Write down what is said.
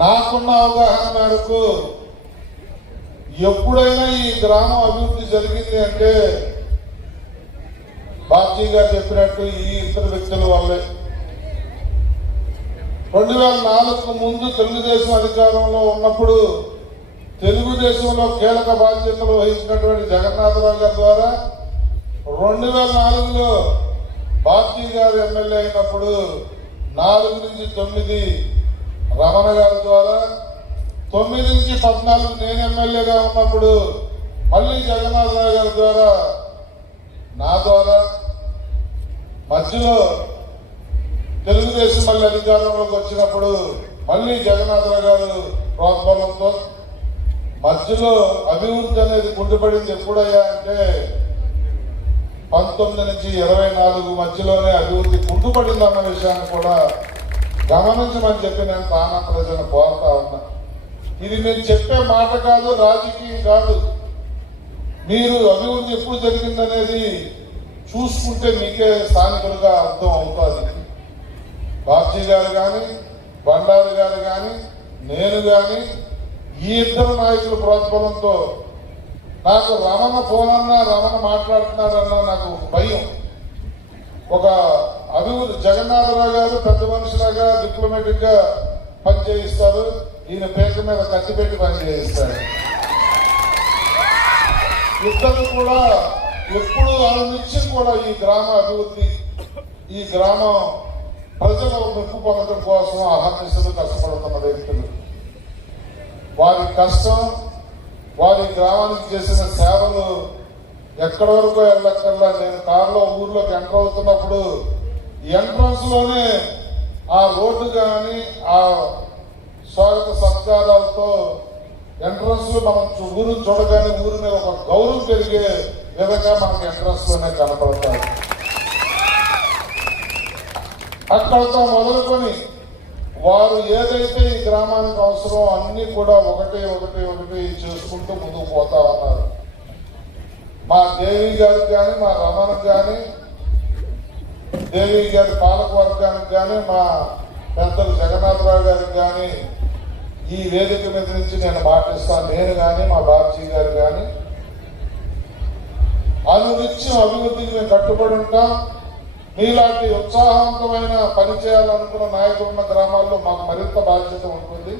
నాకున్న అవగాహన మేరకు ఎప్పుడైనా ఈ గ్రామం అభివృద్ధి జరిగింది అంటే బాబ్జీ గారు చెప్పినట్టు ఈ ఇద్దరు వ్యక్తుల వల్లే. 2004కు ముందు తెలుగుదేశం అధికారంలో ఉన్నప్పుడు తెలుగుదేశంలో కీలక బాధ్యతలు వహించినటువంటి జగన్నాథరావు గారి ద్వారా 2004లో బాబ్జీ గారు ఎమ్మెల్యే అయినప్పుడు 4 నుంచి 9 రమణ గారి ద్వారా, 9 నుంచి 14 నేను ఎమ్మెల్యేగా ఉన్నప్పుడు మళ్ళీ జగన్నాథరావు గారి ద్వారా, నా ద్వారా, మధ్యలో తెలుగుదేశం మళ్ళీ అధికారంలోకి వచ్చినప్పుడు మళ్ళీ జగన్నాథరావు గారు ప్రోత్సాహంతో మధ్యలో అభివృద్ధి అనేది కుండిపడింది. ఎప్పుడయ్యా అంటే 19 నుంచి 24 మధ్యలోనే అభివృద్ధి కుంటుపడింది అన్న విషయాన్ని కూడా గమనించమని చెప్పి నేను తానా ప్రజలను కోరుతా ఉన్నా. ఇది నేను చెప్పే మాట కాదు, రాజకీయం కాదు. మీరు అభివృద్ధి ఎప్పుడు జరిగిందనేది చూసుకుంటే మీకే స్థానికులుగా అర్థం అవుతుంది. బాబ్జీ గారు కానీ, బండారు గారు కానీ, నేను కానీ, ఈ ఇద్దరు నాయకుల ప్రోత్సాహంతో నాకు రమణ ఫోన్ అన్నా, రమణ మాట్లాడుతున్నారన్నా నాకు భయం. ఒక అభివృద్ధి జగన్నాథరావు గారు పెద్ద మనుషులాగా డిప్లొమాటిక్ గా పనిచేయిస్తారు, ఈయన పేక మీద కత్తి పెట్టి పనిచేయిస్తారు. ఇద్దరు కూడా ఎప్పుడు అనునిత్యం కూడా ఈ గ్రామ అభివృద్ధి, ఈ గ్రామం ప్రజల మెప్పు పొందడం కోసం అహర్నిశలు కష్టపడుతున్న వ్యక్తులు. వారి కష్టం, వారి గ్రామానికి చేసిన సేవలు ఎక్కడి వరకు వెళ్ళక్కర్లా. నేను కారులో ఊర్లోకి ఎంటర్ అవుతున్నప్పుడు ఎంట్రన్స్ లోనే ఆ రోడ్డు కానీ ఆ స్వాగత సత్కారాలతో ఎంట్రన్స్ లో మనం ఊరు చూడగానే ఊరి మీద ఒక గౌరవం పెరిగే విధంగా మనకి ఎంట్రన్స్ లోనే కనపడతారు. అక్కడితో మొదలుకొని వారు ఏదైతే ఈ గ్రామానికి అవసరం అన్ని కూడా ఒకటి చేసుకుంటూ ముందుకు పోతా ఉన్నారు. మా దేవి గారికి కానీ, మా రమణకు కానీ, దేవి గారి పాలక వర్గానికి కానీ, మా పెద్దలు జగన్నాథరావు గారికి కానీ ఈ వేదిక మీద నుంచి నేను మాటిస్తాను. నేను కానీ, మా బాబ్జీ గారు కానీ అనునిత్యం అభివృద్ధికి మేము కట్టుబడి ఉంటాం. మీలాంటి ఉత్సాహవంతమైన పని చేయాలనుకున్న నాయకులున్న గ్రామాల్లో మాకు మరింత బాధ్యత ఉంటుంది.